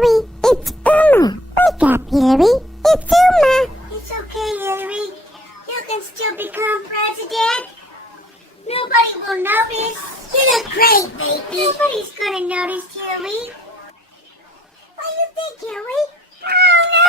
Hillary, it's Uma. Wake up, Hillary. It's Uma. It's okay, Hillary. You can still become president. Nobody will notice. You look great, baby. Nobody's gonna notice, Hillary. What do you think, Hillary? Oh, no!